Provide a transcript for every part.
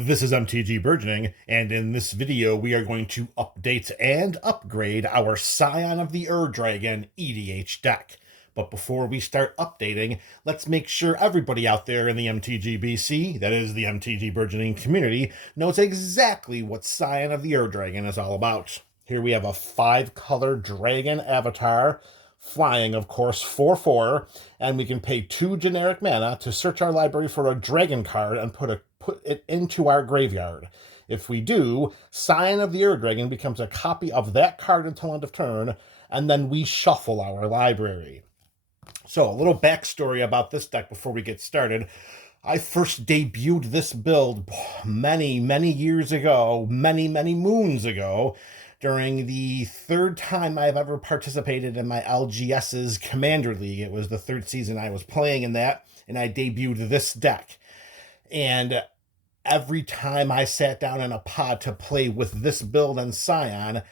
This is MTG Burgeoning, and in this video we are going to update and upgrade our Scion of the Ur-Dragon EDH deck. But before we start updating, let's make sure everybody out there in the MTG that is the MTG Burgeoning community, knows exactly what Scion of the Ur-Dragon is all about. Here we have a 5-color dragon avatar, flying, of course, 4/4, and we can pay 2 generic mana to search our library for a dragon card and put it into our graveyard. If we do, Scion of the Ur-Dragon becomes a copy of that card until end of turn, and then we shuffle our library. So, a little backstory about this deck before we get started. I first debuted this build many years ago, many moons ago, during the third time I've ever participated in my LGS's Commander League. It was the third season I was playing in that, and I debuted this deck. And every time I sat down in a pod to play with this build and Scion,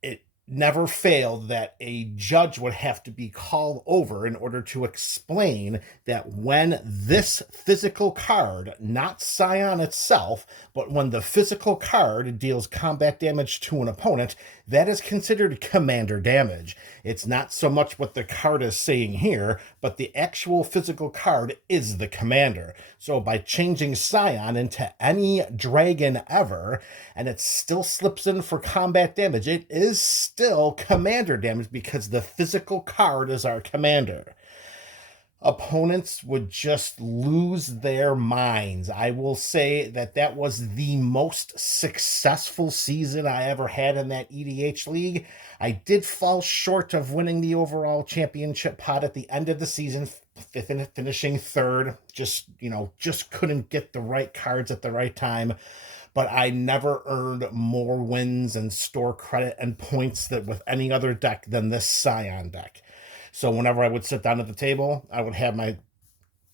it never failed that a judge would have to be called over in order to explain that when this physical card, not Scion itself, but when the physical card deals combat damage to an opponent, that is considered commander damage. It's not so much what the card is saying here, but the actual physical card is the commander. So by changing Scion into any dragon ever, and it still slips in for combat damage, it is still commander damage because the physical card is our commander. Opponents would just lose their minds. I will say that was the most successful season I ever had in that EDH league. I did fall short of winning the overall championship pot at the end of the season, finishing third. Just couldn't get the right cards at the right time. But I never earned more wins and store credit and points with any other deck than this Scion deck. So whenever I would sit down at the table, I would have my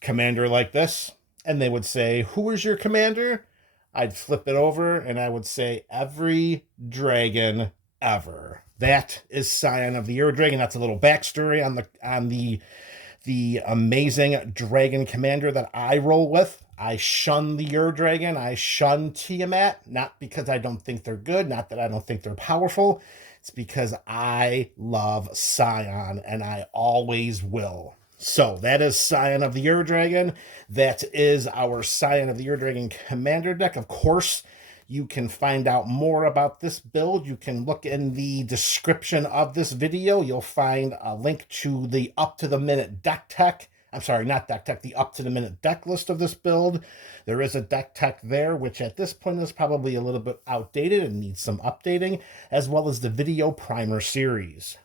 commander like this, and they would say, "Who is your commander?" I'd flip it over, and I would say, "Every dragon ever." That is Scion of the Ur-Dragon. That's a little backstory on the amazing dragon commander that I roll with. I shun the Ur-Dragon. I shun Tiamat, not because I don't think they're good, not that I don't think they're powerful. It's because I love Scion, and I always will. So that is Scion of the Ur-Dragon. That is our Scion of the Ur-Dragon commander deck. Of course, you can find out more about this build. You can look in the description of this video. You'll find a link to the up-to-the-minute deck tech. I'm sorry, not deck tech, the up-to-the-minute deck list of this build. There is a deck tech there, which at this point is probably a little bit outdated and needs some updating, as well as the video primer series.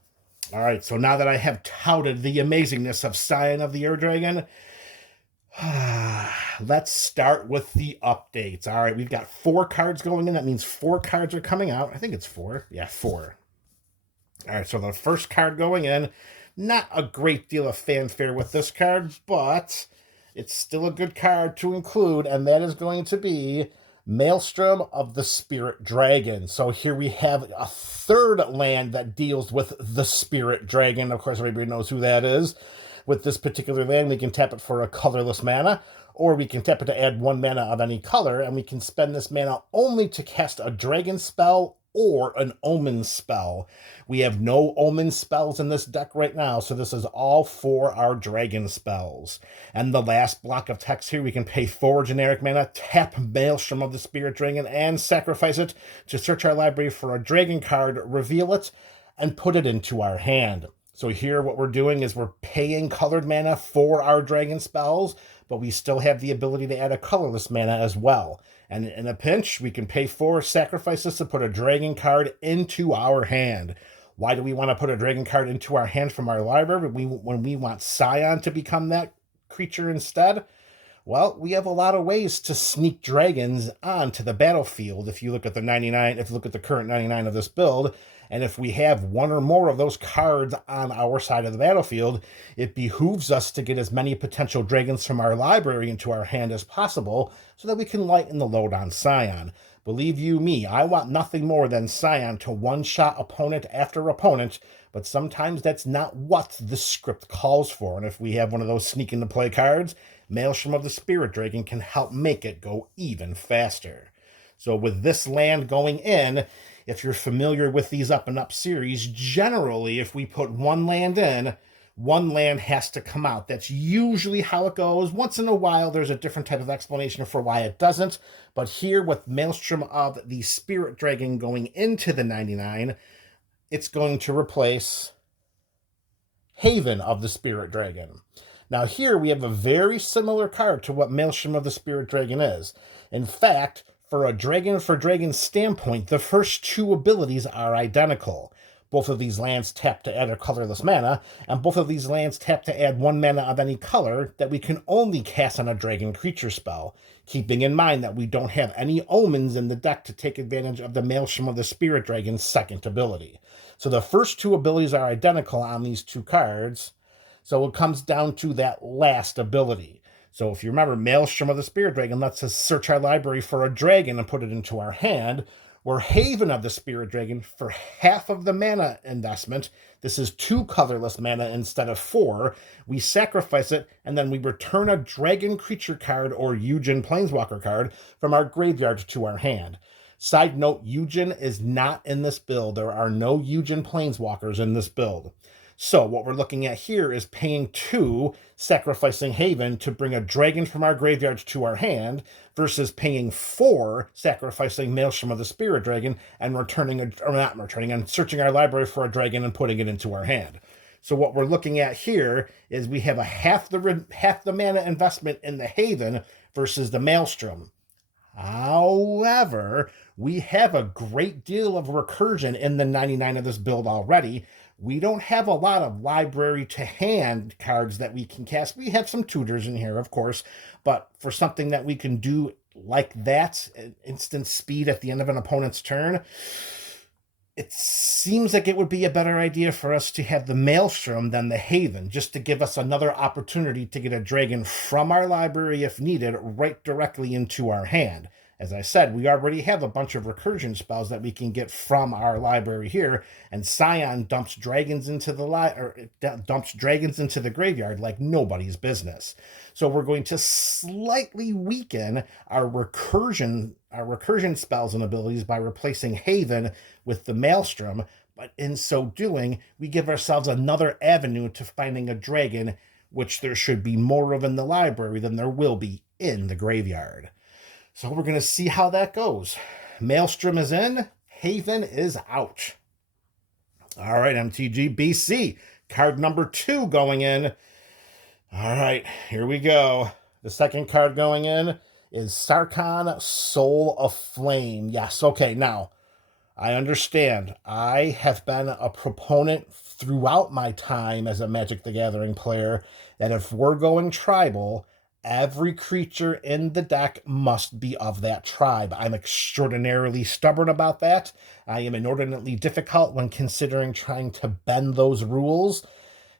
All right, so now that I have touted the amazingness of Scion of the Ur-Dragon, let's start with the updates. All right, we've got 4 cards going in. That means 4 cards are coming out. I think it's 4. Yeah, 4. All right, so the first card going in, not a great deal of fanfare with this card, but it's still a good card to include, and that is going to be Maelstrom of the Spirit Dragon. So here we have a third land that deals with the Spirit Dragon. Of course, everybody knows who that is. With this particular land, we can tap it for a colorless mana, or we can tap it to add 1 mana of any color, and we can spend this mana only to cast a dragon spell or an omen spell. We have no omen spells in this deck right now, so this is all for our dragon spells. And the last block of text here, we can pay 4 generic mana, tap Maelstrom of the Spirit Dragon, and sacrifice it to search our library for a dragon card, reveal it, and put it into our hand. So here what we're doing is we're paying colored mana for our dragon spells, but we still have the ability to add a colorless mana as well. And in a pinch, we can pay 4 sacrifices to put a dragon card into our hand. Why do we want to put a dragon card into our hand from our library when we want Scion to become that creature instead? Well, we have a lot of ways to sneak dragons onto the battlefield. If you look at the current 99 of this build, and if we have 1 or more of those cards on our side of the battlefield, it behooves us to get as many potential dragons from our library into our hand as possible so that we can lighten the load on Scion. Believe you me, I want nothing more than Scion to one-shot opponent after opponent, but sometimes that's not what the script calls for. And if we have one of those sneak into play cards, Maelstrom of the Spirit Dragon can help make it go even faster. So with this land going in, if you're familiar with these up and up series, generally if we put one land in, one land has to come out. That's usually how it goes. Once in a while, there's a different type of explanation for why it doesn't. But here with Maelstrom of the Spirit Dragon going into the 99, it's going to replace Haven of the Spirit Dragon. Now here we have a very similar card to what Maelstrom of the Spirit Dragon is. In fact, for a Dragon for Dragon standpoint, the first two abilities are identical. Both of these lands tap to add a colorless mana, and both of these lands tap to add 1 mana of any color that we can only cast on a dragon creature spell, keeping in mind that we don't have any omens in the deck to take advantage of the Maelstrom of the Spirit Dragon's second ability. So the first two abilities are identical on these two cards, so it comes down to that last ability. So if you remember, Maelstrom of the Spirit Dragon lets us search our library for a dragon and put it into our hand, where Haven of the Spirit Dragon, for half of the mana investment, this is 2 colorless mana instead of 4, we sacrifice it, and then we return a dragon creature card or Eugen Planeswalker card from our graveyard to our hand. Side note, Eugen is not in this build. There are no Eugen Planeswalkers in this build. So what we're looking at here is paying 2, sacrificing Haven to bring a dragon from our graveyard to our hand, versus paying 4, sacrificing Maelstrom of the Spirit Dragon and searching our library for a dragon and putting it into our hand. So what we're looking at here is we have a half the mana investment in the Haven versus the Maelstrom. However, we have a great deal of recursion in the 99 of this build already. We don't have a lot of library to hand cards that we can cast. We have some tutors in here, of course, but for something that we can do like that, instant speed at the end of an opponent's turn, it seems like it would be a better idea for us to have the Maelstrom than the Haven, just to give us another opportunity to get a dragon from our library if needed, right directly into our hand. As I said, we already have a bunch of recursion spells that we can get from our library here, and Scion dumps dragons into the graveyard like nobody's business. So we're going to slightly weaken our recursion spells and abilities by replacing Haven with the Maelstrom, but in so doing, we give ourselves another avenue to finding a dragon, which there should be more of in the library than there will be in the graveyard. So we're going to see how that goes. Maelstrom is in, Haven is out. All right, MTG BC, card number 2 going in. All right, here we go. The second card going in is Scion, Soul of Flame. Yes, okay, now, I understand. I have been a proponent throughout my time as a Magic the Gathering player that if we're going tribal, every creature in the deck must be of that tribe. I'm extraordinarily stubborn about that. I am inordinately difficult when considering trying to bend those rules.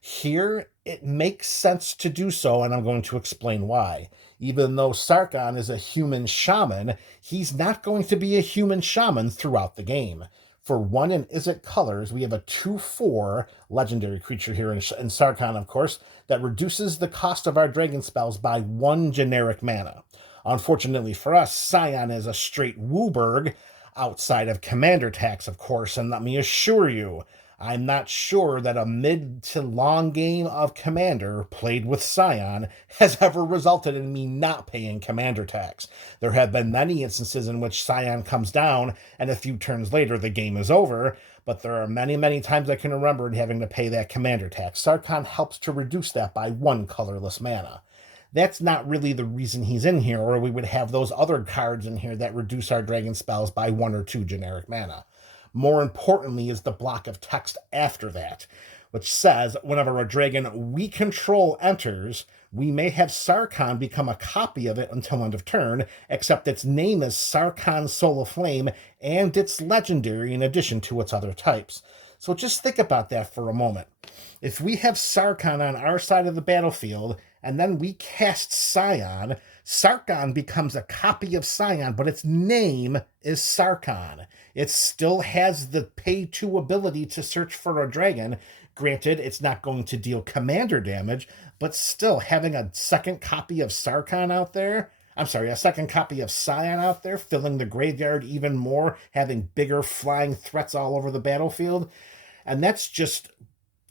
Here, it makes sense to do so, and I'm going to explain why. Even though Scion is a human shaman, he's not going to be a human shaman throughout the game. For 1 in Izzet colors, we have a 2/4 legendary creature here in Scion, of course, that reduces the cost of our dragon spells by 1 generic mana. Unfortunately for us, Scion is a straight Wooburg, outside of commander tax, of course, and let me assure you, I'm not sure that a mid to long game of Commander played with Scion has ever resulted in me not paying commander tax. There have been many instances in which Scion comes down and a few turns later the game is over, but there are many, many times I can remember having to pay that commander tax. Scion helps to reduce that by 1 colorless mana. That's not really the reason he's in here, or we would have those other cards in here that reduce our dragon spells by 1 or 2 generic mana. More importantly is the block of text after that, which says whenever a dragon we control enters, we may have Scion become a copy of it until end of turn, except its name is Scion Soul of Flame, and it's legendary in addition to its other types. So just think about that for a moment. If we have Scion on our side of the battlefield, and then we cast Scion becomes a copy of Scion, but its name is Scion. It still has the pay 2 ability to search for a dragon, Granted, it's not going to deal commander damage, but still having a second copy of Sarkhan out there, I'm sorry, a second copy of Scion out there, filling the graveyard even more, having bigger flying threats all over the battlefield. And that's just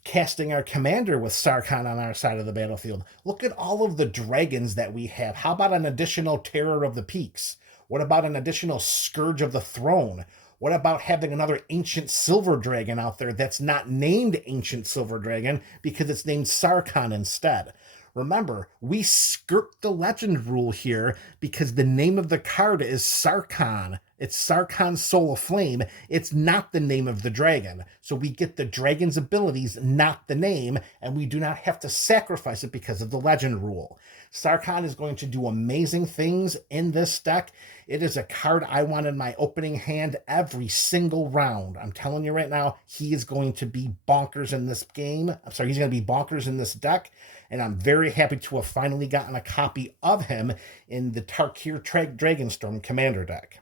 casting our commander with Sarkhan on our side of the battlefield. Look at all of the dragons that we have. How about an additional Terror of the Peaks? What about an additional Scourge of the Throne? What about having another Ancient Silver Dragon out there that's not named Ancient Silver Dragon because it's named Sarkhan instead? Remember, we skirt the legend rule here because the name of the card is Sarkhan. It's Sarkhan's Soul of Flame. It's not the name of the dragon. So we get the dragon's abilities, not the name, and we do not have to sacrifice it because of the legend rule. Sarkhan is going to do amazing things in this deck. It is a card I want in my opening hand every single round. I'm telling you right now, he is going to be bonkers in this game. I'm sorry, he's going to be bonkers in this deck. And I'm very happy to have finally gotten a copy of him in the Tarkir Dragonstorm Commander deck.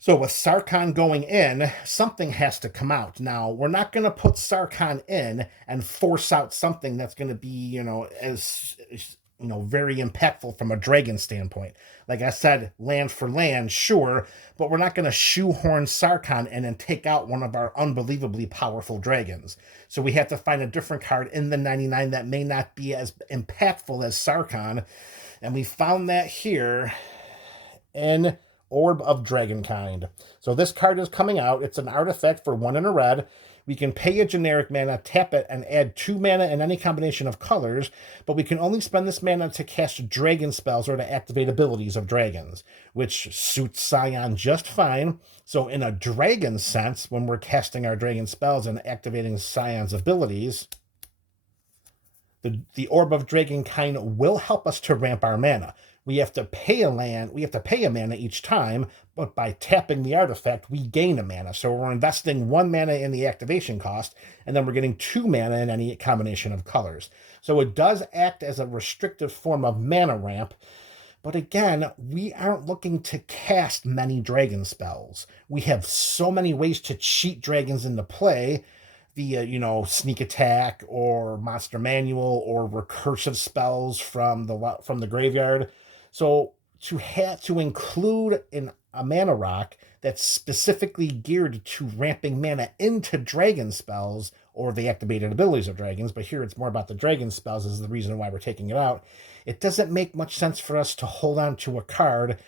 So with Sarkhan going in, something has to come out. Now, we're not going to put Sarkhan in and force out something that's going to be, very impactful from a dragon standpoint. Like I said, land for land, sure, but we're not going to shoehorn Sarkhan in and take out one of our unbelievably powerful dragons. So we have to find a different card in the 99 that may not be as impactful as Sarkhan, and we found that here in Orb of Dragonkind. So this card is coming out. It's an artifact for 1 and a red. We can pay a generic mana, tap it, and add 2 mana in any combination of colors, but we can only spend this mana to cast dragon spells or to activate abilities of dragons, which suits Scion just fine. So in a dragon sense, when we're casting our dragon spells and activating Scion's abilities, the Orb of Dragonkind will help us to ramp our mana. We have to pay a mana each time, but by tapping the artifact, we gain a mana. So we're investing 1 mana in the activation cost, and then we're getting 2 mana in any combination of colors. So it does act as a restrictive form of mana ramp, but again, we aren't looking to cast many dragon spells. We have so many ways to cheat dragons into play via, sneak attack or monster manual or recursive spells from the graveyard. So to include in a mana rock that's specifically geared to ramping mana into dragon spells or the activated abilities of dragons, but here it's more about the dragon spells is the reason why we're taking it out. It doesn't make much sense for us to hold on to a card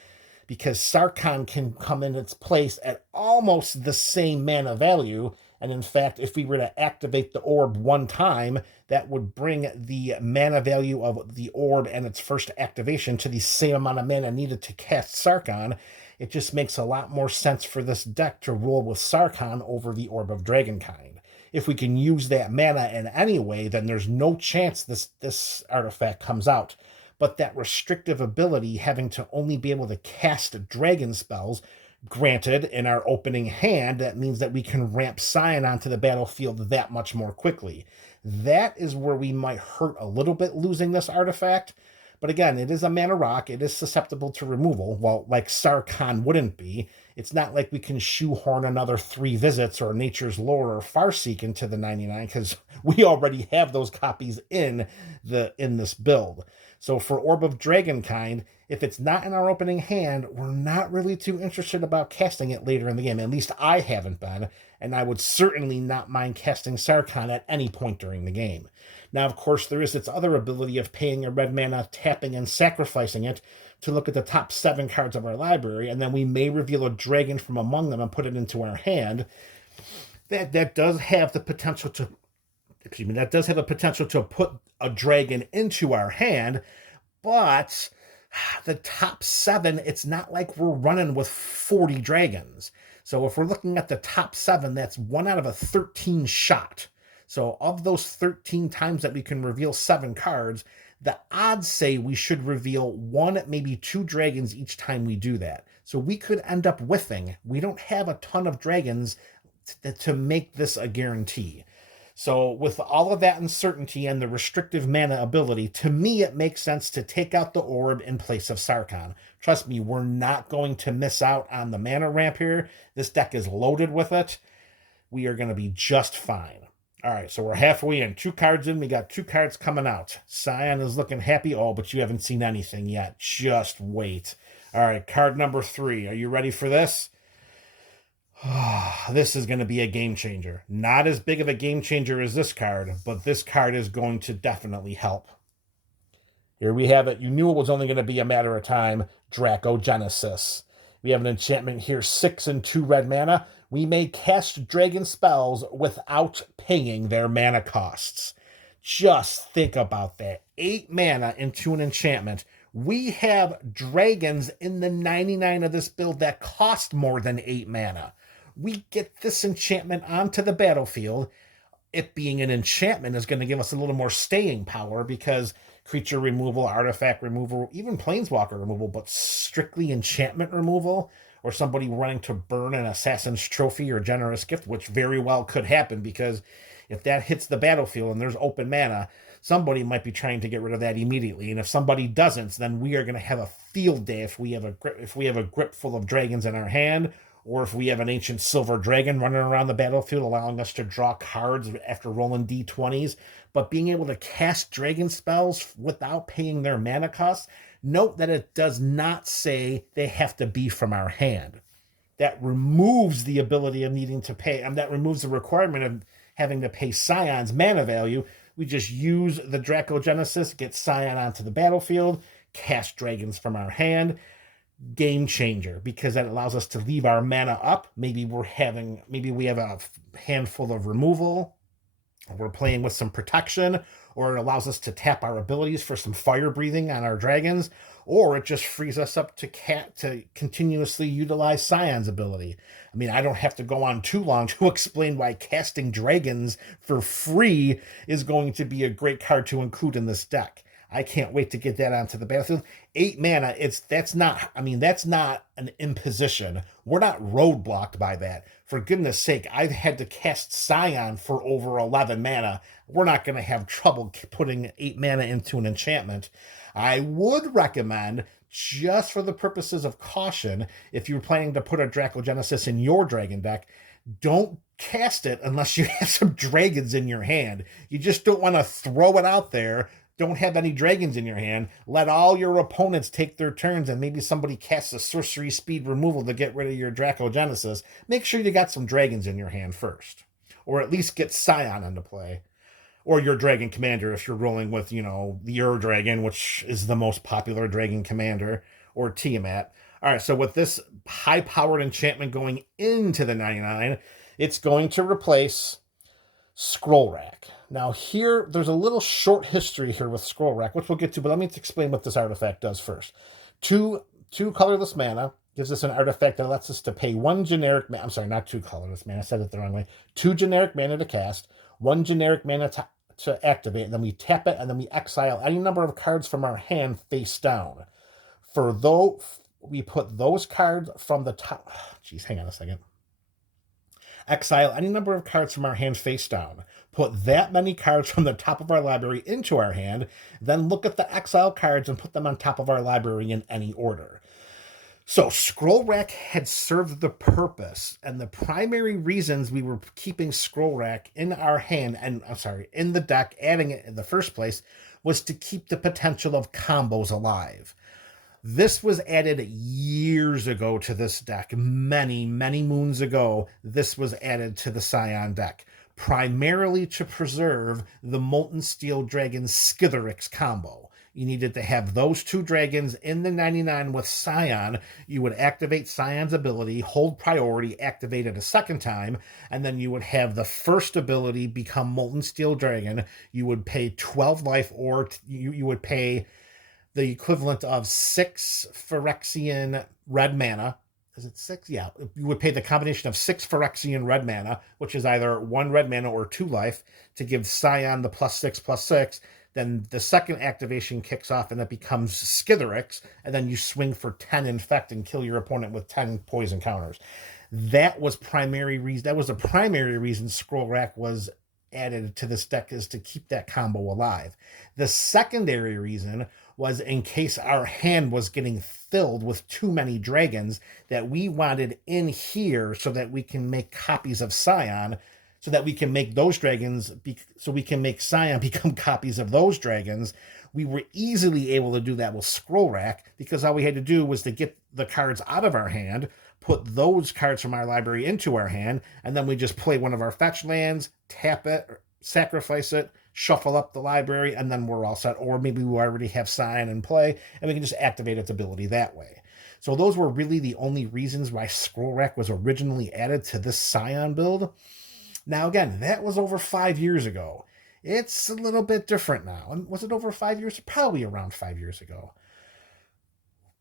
because Sarkhan can come in its place at almost the same mana value. And in fact, if we were to activate the orb 1 time, that would bring the mana value of the orb and its first activation to the same amount of mana needed to cast Sarkhan. It just makes a lot more sense for this deck to roll with Sarkhan over the Orb of Dragonkind. If we can use that mana in any way, then there's no chance this artifact comes out. But that restrictive ability, having to only be able to cast dragon spells, granted, in our opening hand, that means that we can ramp Scion onto the battlefield that much more quickly. That is where we might hurt a little bit losing this artifact. But again, it is a mana rock. It is susceptible to removal. Well, like Sarkhan wouldn't be. It's not like we can shoehorn another 3 visits or Nature's Lore or Farseek into the 99 because we already have those copies in this build. So for Orb of Dragonkind, if it's not in our opening hand, we're not really too interested about casting it later in the game. At least I haven't been, and I would certainly not mind casting Sarkhan at any point during the game. Now, of course, there is its other ability of paying a red mana, tapping and sacrificing it to look at the top 7 cards of our library, and then we may reveal a dragon from among them and put it into our hand. That does have the potential to put a dragon into our hand, but the top 7, it's not like we're running with 40 dragons. So if we're looking at the top 7, that's 1 out of a 13 shot. So of those 13 times that we can reveal 7 cards, the odds say we should reveal 1, maybe 2 dragons each time we do that. So we could end up whiffing. We don't have a ton of dragons to make this a guarantee. So with all of that uncertainty and the restrictive mana ability, to me it makes sense to take out the orb in place of Sarkhan. Trust me, we're not going to miss out on the mana ramp here. This deck is loaded with it. We are going to be just fine. All right, so we're halfway in. 2 cards in. We got 2 cards coming out. Scion is looking happy. Oh, but you haven't seen anything yet. Just wait. All right, card number 3. Are you ready for this? This is going to be a game changer. Not as big of a game changer as this card, but this card is going to definitely help. Here we have it. You knew it was only going to be a matter of time. Dracogenesis. We have an enchantment here, 6 and 2 red mana. We may cast dragon spells without paying their mana costs. Just think about that. 8 mana into an enchantment. We have dragons in the 99 of this build that cost more than 8 mana. We get this enchantment onto the battlefield. It being an enchantment is going to give us a little more staying power because creature removal, artifact removal, even planeswalker removal, but strictly enchantment removal, or somebody running to burn an assassin's trophy or generous gift, which very well could happen because if that hits the battlefield and there's open mana, somebody might be trying to get rid of that immediately. And if somebody doesn't, then we are going to have a field day if we have a grip full of dragons in our hand, or if we have an ancient silver dragon running around the battlefield allowing us to draw cards after rolling d20s. But being able to cast dragon spells without paying their mana costs, note that it does not say they have to be from our hand. That removes the ability of needing to pay, and that removes the requirement of having to pay Scion's mana value. We just use the Dracogenesis, get Scion onto the battlefield, cast dragons from our hand. Game changer, because that allows us to leave our mana up. Maybe we have a handful of removal, or we're playing with some protection, or it allows us to tap our abilities for some fire breathing on our dragons, or it just frees us up to continuously utilize Scion's ability. I mean, I don't have to go on too long to explain why casting dragons for free is going to be a great card to include in this deck. I can't wait to get that onto the battlefield. 8 mana, that's not an imposition. We're not roadblocked by that. For goodness sake, I've had to cast Scion for over 11 mana. We're not going to have trouble putting 8 mana into an enchantment. I would recommend, just for the purposes of caution, if you're planning to put a Dracogenesis in your dragon deck, don't cast it unless you have some dragons in your hand. You just don't want to throw it out there. Don't have any dragons in your hand. Let all your opponents take their turns, and maybe somebody casts a sorcery speed removal to get rid of your Dracogenesis. Make sure you got some dragons in your hand first, or at least get Scion into play, or your dragon commander if you're rolling with, the Ur-Dragon, which is the most popular dragon commander, or Tiamat. All right, so with this high-powered enchantment going into the 99, it's going to replace Scroll Rack. Now here, there's a little short history here with Scroll Rack, which we'll get to, but let me explain what this artifact does first. Two colorless mana gives us an artifact that lets us to pay 1 generic mana. I'm sorry, not 2 colorless mana. I said it the wrong way. 2 generic mana to cast, 1 generic mana to activate, and then we tap it, and then we exile any number of cards from our hand face down. For though we put those cards from the top. Geez, hang on a second. Exile any number of cards from our hand face down. Put that many cards from the top of our library into our hand, then look at the exile cards and put them on top of our library in any order. So Scroll Rack had served the purpose, and the primary reasons we were keeping Scroll Rack in our hand, in the deck, adding it in the first place, was to keep the potential of combos alive. This was added years ago to this deck. Many, many moons ago, this was added to the Scion deck, primarily to preserve the Molten Steel Dragon Skithiryx combo. You needed to have those 2 dragons in the 99 with Scion. You would activate Scion's ability, hold priority, activate it a second time, and then you would have the first ability become Molten Steel Dragon. You would pay 12 life, or you would pay the equivalent of 6 Phyrexian red mana. Is it 6? Yeah. You would pay the combination of 6 Phyrexian red mana, which is either 1 red mana or 2 life, to give Scion the +6/+6. Then the second activation kicks off and it becomes Skithiryx, and then you swing for 10 infect and kill your opponent with 10 poison counters. That was the primary reason Scroll Rack was added to this deck, is to keep that combo alive. The secondary reason was in case our hand was getting filled with too many dragons that we wanted in here so that we can make copies of Scion so that we can make those dragons, so we can make Scion become copies of those dragons. We were easily able to do that with Scroll Rack, because all we had to do was to get the cards out of our hand, put those cards from our library into our hand, and then we just play one of our fetch lands, tap it, sacrifice it, shuffle up the library, and then we're all set. Or maybe we already have Scion in play, and we can just activate its ability that way. So those were really the only reasons why Scroll Rack was originally added to this Scion build. Now, again, that was over 5 years ago. It's a little bit different now. And was it over 5 years? Probably around 5 years ago.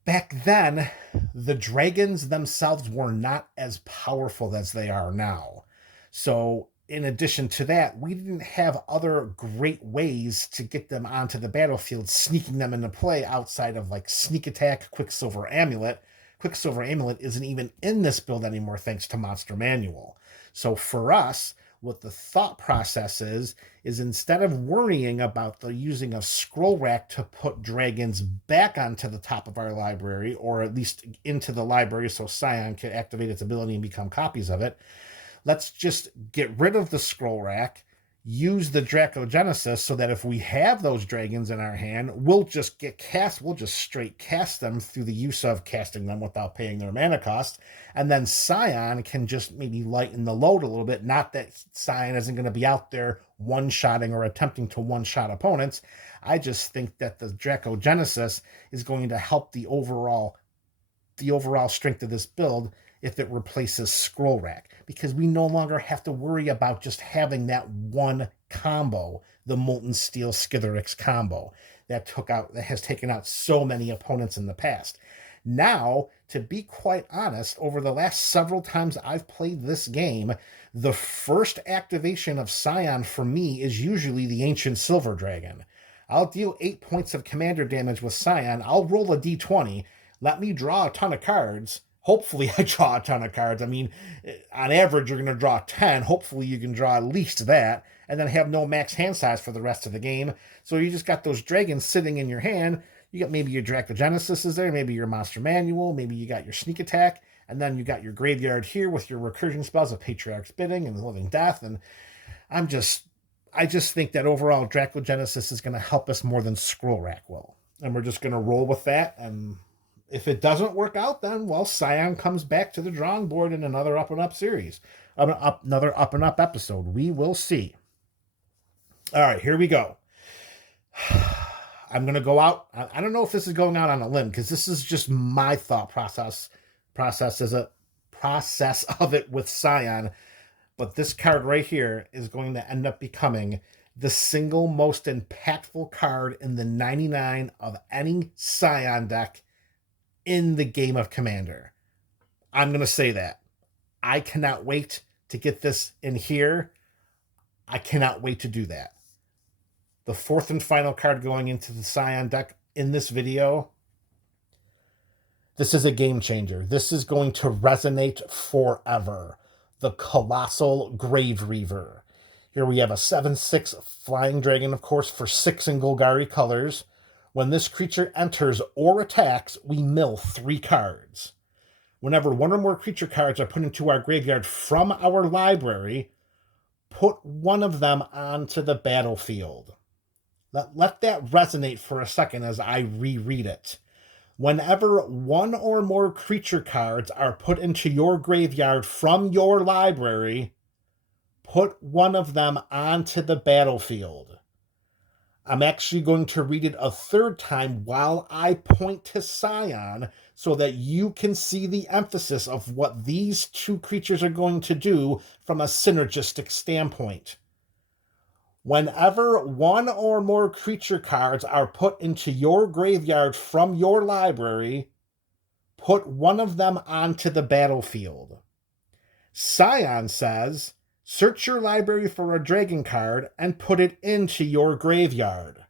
Back then, the dragons themselves were not as powerful as they are now. So, in addition to that, we didn't have other great ways to get them onto the battlefield, sneaking them into play outside of like Sneak Attack, Quicksilver Amulet. Quicksilver Amulet isn't even in this build anymore thanks to Monster Manual. So for us, what the thought process is instead of worrying about the using of Scroll Rack to put dragons back onto the top of our library, or at least into the library so Scion can activate its ability and become copies of it, let's just get rid of the Scroll Rack, use the Dracogenesis, so that if we have those dragons in our hand, we'll just straight cast them through the use of casting them without paying their mana cost, and then Scion can just maybe lighten the load a little bit. Not that Scion isn't going to be out there one-shotting or attempting to one-shot opponents. I just think that the Dracogenesis is going to help the overall strength of this build if it replaces Scroll Rack, because we no longer have to worry about just having that one combo, the Molten Steel Skithiryx combo that has taken out so many opponents in the past. Now, to be quite honest, over the last several times I've played this game, the first activation of Scion for me is usually the Ancient Silver Dragon. I'll deal 8 points of commander damage with Scion, I'll roll a d20, let me draw a ton of cards. Hopefully I draw a ton of cards. I mean, on average, you're going to draw 10. Hopefully you can draw at least that, and then have no max hand size for the rest of the game. So you just got those dragons sitting in your hand. You got maybe your Dracogenesis is there, maybe your Monster Manual, maybe you got your Sneak Attack, and then you got your graveyard here with your recursion spells of Patriarch's Bidding and Living Death. And I just think that overall Dracogenesis is going to help us more than Scroll Rack will. And we're just going to roll with that, and if it doesn't work out, then, well, Scion comes back to the drawing board in another Up and Up series. Another Up and Up episode. We will see. All right, here we go. I'm going to go out. I don't know if this is going out on a limb, because this is just my thought process as a process of it with Scion. But this card right here is going to end up becoming the single most impactful card in the 99 of any Scion deck in the game of Commander. I'm going to say that. I cannot wait to get this in here. I cannot wait to do that. The fourth and final card going into the Scion deck in this video. This is a game changer. This is going to resonate forever. The Colossal Grave Reaver. Here we have a 7/6 flying dragon, of course, for 6 in Golgari colors. When this creature enters or attacks, we mill 3 cards. Whenever one or more creature cards are put into our graveyard from our library, put one of them onto the battlefield. Let that resonate for a second as I reread it. Whenever one or more creature cards are put into your graveyard from your library, put one of them onto the battlefield. I'm actually going to read it a third time while I point to Scion so that you can see the emphasis of what these 2 creatures are going to do from a synergistic standpoint. Whenever one or more creature cards are put into your graveyard from your library, put one of them onto the battlefield. Scion says, search your library for a dragon card and put it into your graveyard.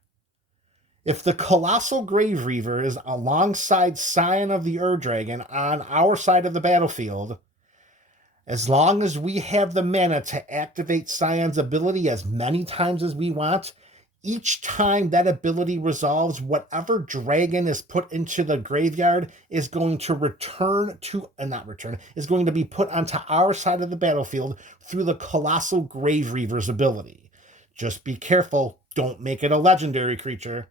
If the Colossal Grave Reaver is alongside Scion of the Ur-Dragon on our side of the battlefield, as long as we have the mana to activate Scion's ability as many times as we want, Each time that ability resolves, whatever dragon is put into the graveyard is going to is going to be put onto our side of the battlefield through the Colossal Grave Reaver's ability. Just be careful, don't make it a legendary creature.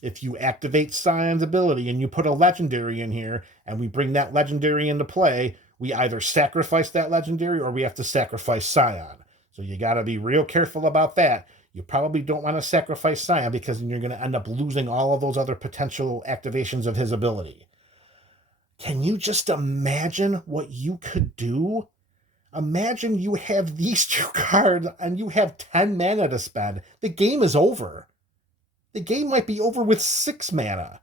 If you activate Scion's ability and you put a legendary in here, and we bring that legendary into play, we either sacrifice that legendary or we have to sacrifice Scion. So you got to be real careful about that. You probably don't want to sacrifice Scion because then you're going to end up losing all of those other potential activations of his ability. Can you just imagine what you could do? Imagine you have these two cards and you have 10 mana to spend. The game is over. The game might be over with 6 mana.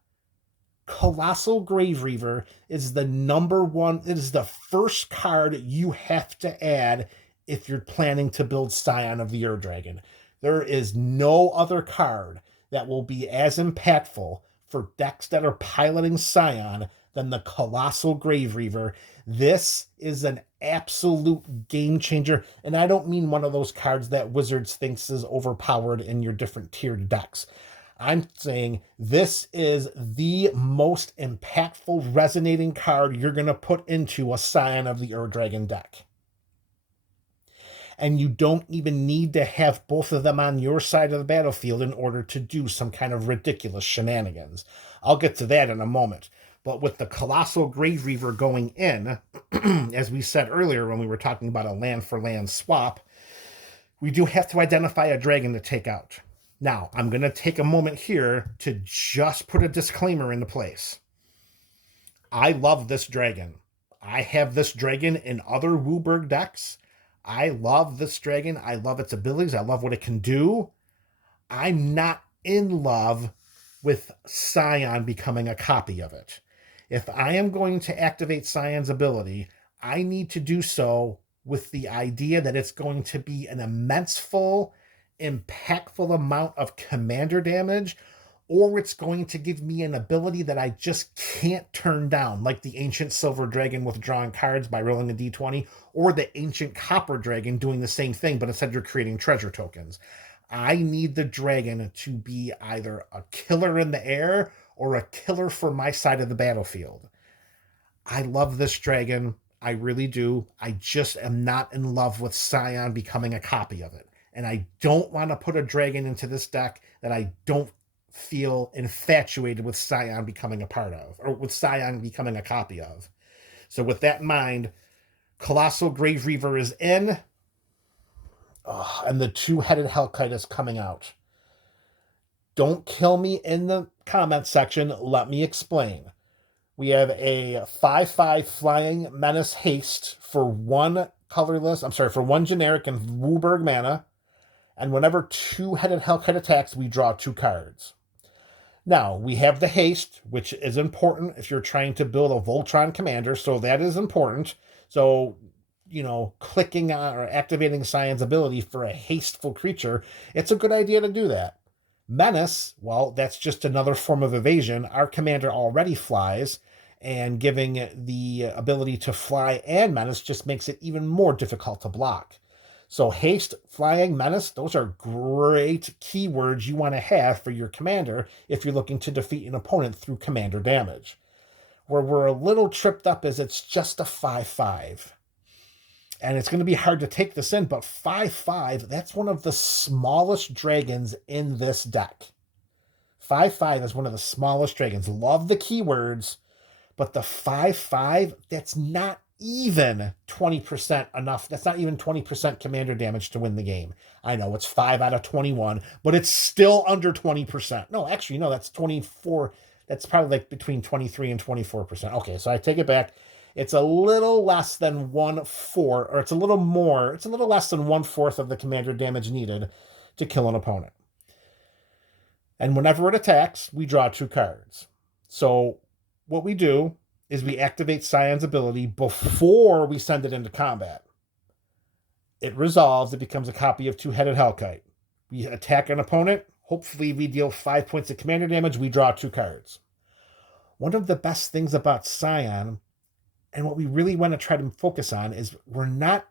Colossal Grave Reaver is the number one. It is the first card you have to add if you're planning to build Scion of the Ur-Dragon. There is no other card that will be as impactful for decks that are piloting Scion than the Colossal Grave Reaver. This is an absolute game changer, and I don't mean one of those cards that Wizards thinks is overpowered in your different tiered decks. I'm saying this is the most impactful resonating card you're going to put into a Scion of the Ur-Dragon deck. And you don't even need to have both of them on your side of the battlefield in order to do some kind of ridiculous shenanigans. I'll get to that in a moment. But with the Colossal Grave Reaver going in, as we said earlier when we were talking about a land-for-land swap, we do have to identify a dragon to take out. Now, I'm going to take a moment here to just put a disclaimer into place. I love this dragon. I have this dragon in other Wooburg decks. I love this dragon. I love its abilities. I love what it can do. I'm not in love with Scion becoming a copy of it. If I am going to activate Scion's ability, I need to do so with the idea that it's going to be an impactful amount of commander damage, or it's going to give me an ability that I just can't turn down, like the Ancient Silver Dragon withdrawing cards by rolling a d20, or the Ancient Copper Dragon doing the same thing, but instead you're creating treasure tokens. I need the dragon to be either a killer in the air or a killer for my side of the battlefield. I love this dragon. I really do. I just am not in love with Scion becoming a copy of it. And I don't want to put a dragon into this deck that I don't feel infatuated with Scion becoming a part of, or with Scion becoming a copy of. So with that in mind, Colossal Grave Reaver is in, and the two-headed Hellkite is coming out. Don't kill me in the comment section. Let me explain. We have a 5/5 Flying Menace Haste for one generic and Wooburg mana. And whenever two-headed Hellkite attacks, we draw 2 cards. Now, we have the haste, which is important if you're trying to build a Voltron commander, so that is important. So, clicking on or activating Scion's ability for a hasteful creature, it's a good idea to do that. Menace, well, that's just another form of evasion. Our commander already flies, and giving the ability to fly and menace just makes it even more difficult to block. So haste, flying, menace, those are great keywords you want to have for your commander if you're looking to defeat an opponent through commander damage. Where we're a little tripped up is it's just a 5/5. And it's going to be hard to take this in, but 5/5, that's one of the smallest dragons in this deck. 5/5 is one of the smallest dragons. Love the keywords, but the 5/5, that's not even 20% enough. That's not even 20% commander damage to win the game. I know it's 5 out of 21, but it's still under 20%. No, actually, no, that's 24. That's probably like between 23 and 24%. Okay, so I take it back. It's a little less than 1/4, or it's a little more. It's a little less than 1/4 of the commander damage needed to kill an opponent. And whenever it attacks, we draw 2 cards. So what we do is we activate Scion's ability before we send it into combat. It resolves, it becomes a copy of two-headed Hellkite. We attack an opponent, hopefully we deal 5 points of commander damage, we draw 2 cards. One of the best things about Scion, and what we really want to try to focus on, is we're not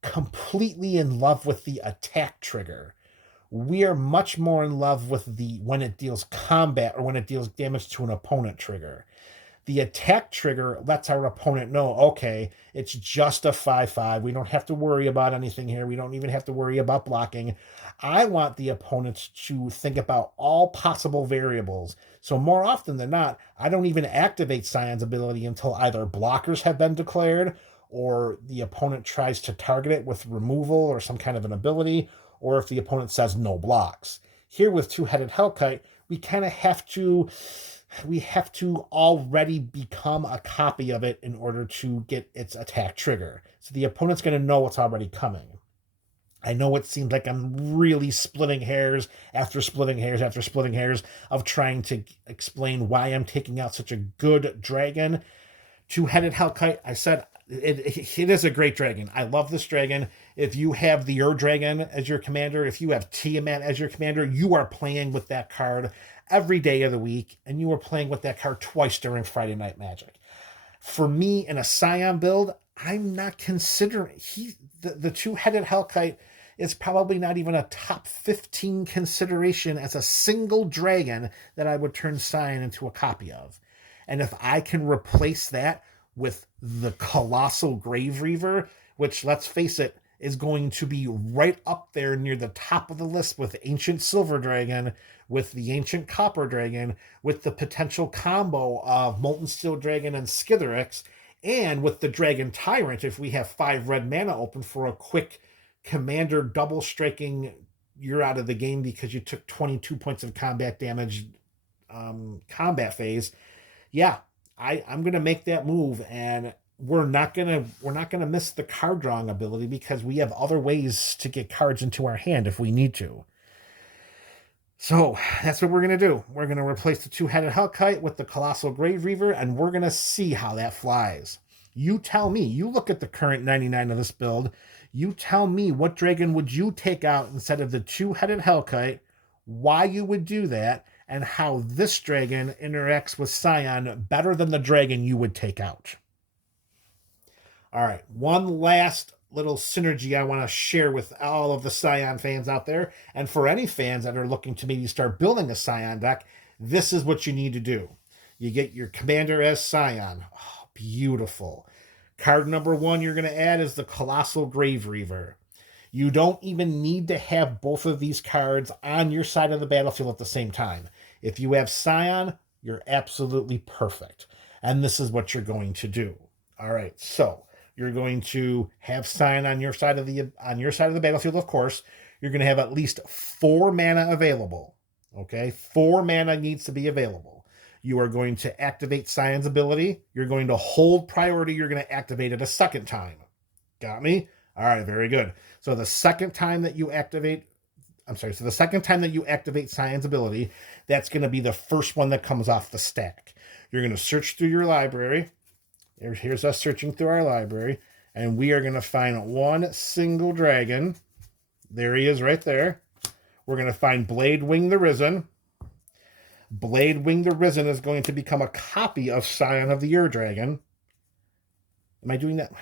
completely in love with the attack trigger. We are much more in love with the when it deals combat or when it deals damage to an opponent trigger. The attack trigger lets our opponent know, okay, it's just a 5/5. We don't have to worry about anything here. We don't even have to worry about blocking. I want the opponents to think about all possible variables. So more often than not, I don't even activate Scion's ability until either blockers have been declared or the opponent tries to target it with removal or some kind of an ability, or if the opponent says no blocks. Here with Two-Headed Hellkite, we kind of have to already become a copy of it in order to get its attack trigger. So the opponent's going to know what's already coming. I know it seems like I'm really splitting hairs after splitting hairs after splitting hairs of trying to explain why I'm taking out such a good dragon. Two-Headed Hellkite, I said, it is a great dragon. I love this dragon. If you have the Ur-Dragon as your commander, if you have Tiamat as your commander, you are playing with that card every day of the week, and you are playing with that card twice during Friday Night Magic. For me, in a Scion build, I'm not considering... The Two-Headed Hellkite is probably not even a top 15 consideration as a single dragon that I would turn Scion into a copy of. And if I can replace that with the Colossal Grave Reaver, which, let's face it, is going to be right up there near the top of the list with Ancient Silver Dragon, with the Ancient Copper Dragon, with the potential combo of Molten Steel Dragon and Skithiryx, and with the Dragon Tyrant, if we have 5 red mana open for a quick commander double striking, you're out of the game because you took 22 points of combat damage combat phase. Yeah, I'm gonna make that move, and we're not gonna miss the card drawing ability because we have other ways to get cards into our hand if we need to. So that's what we're gonna do. We're gonna replace the Two-Headed Hellkite with the Colossal Grave Reaver, and we're gonna see how that flies. You tell me. You look at the current 99 of this build. You tell me what dragon would you take out instead of the Two-Headed Hellkite, why you would do that, and how this dragon interacts with Scion better than the dragon you would take out. All right, one last little synergy I want to share with all of the Scion fans out there, and for any fans that are looking to maybe start building a Scion deck, this is what you need to do. You get your commander as Scion. Oh, beautiful. Card number 1 you're going to add is the Colossal Grave Reaver. You don't even need to have both of these cards on your side of the battlefield at the same time. If you have Scion, you're absolutely perfect. And this is what you're going to do. All right, so you're going to have Scion on your side of the battlefield, of course. You're going to have at least 4 mana available. Okay, 4 mana needs to be available. You are going to activate Scion's ability. You're going to hold priority. You're going to activate it a second time. Got me? All right, very good. So the second time that you activate Scion's ability, that's going to be the first one that comes off the stack. You're going to search through your library. Here's us searching through our library, and we are going to find one single dragon. There he is right there. We're going to find Bladewing the Risen. Bladewing the Risen is going to become a copy of Scion of the Ur-Dragon. Am I doing that?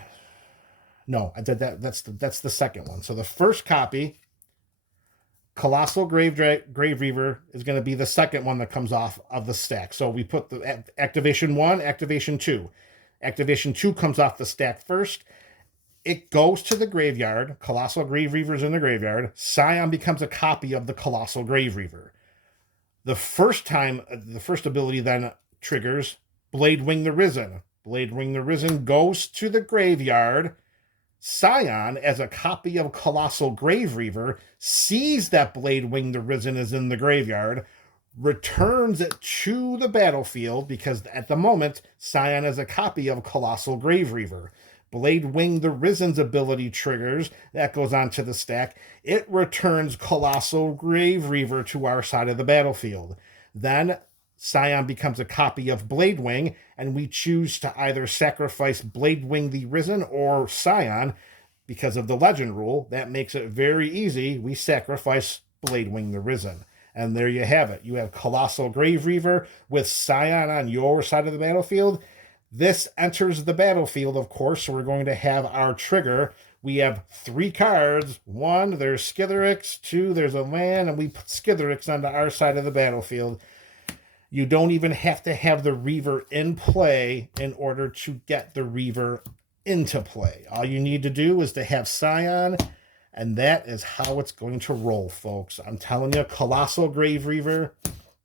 No, I did that. That's the second one. So the first copy, Colossal Grave Reaver, is going to be the second one that comes off of the stack. So we put the activation 1, activation 2. Activation 2 comes off the stack first. It goes to the graveyard. Colossal Grave Reaver's in the graveyard. Scion becomes a copy of the Colossal Grave Reaver. The first ability then triggers Bladewing the Risen. Bladewing the Risen goes to the graveyard. Scion, as a copy of Colossal Grave Reaver, sees that Bladewing the Risen is in the graveyard, returns it to the battlefield, because at the moment, Scion is a copy of Colossal Grave Reaver. Bladewing the Risen's ability triggers, that goes onto the stack. It returns Colossal Grave Reaver to our side of the battlefield. Then Scion becomes a copy of Bladewing, and we choose to either sacrifice Bladewing the Risen or Scion. Because of the legend rule, that makes it very easy. We sacrifice Bladewing the Risen. And there you have it. You have Colossal Grave Reaver with Scion on your side of the battlefield. This enters the battlefield, of course, so we're going to have our trigger we have 3 cards. 1, there's Skithiryx. 2, there's a land, and we put Skithiryx onto our side of the battlefield. You don't even have to have the Reaver in play in order to get the Reaver into play. All you need to do is to have Scion, and that is how it's going to roll, folks. I'm telling you, Colossal Grave Reaver,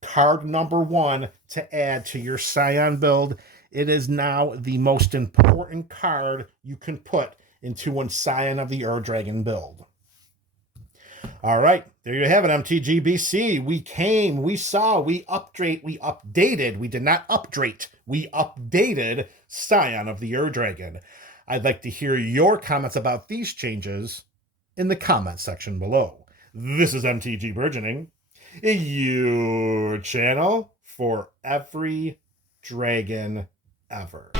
card number 1 to add to your Scion build. It is now the most important card you can put into a Scion of the Ur-Dragon build. All right, there you have it, MTGBC. We came, we saw, we updated. We did not update. We updated Scion of the Ur-Dragon. I'd like to hear your comments about these changes in the comment section below. This is MTG Burgeoning, your channel for every dragon ever.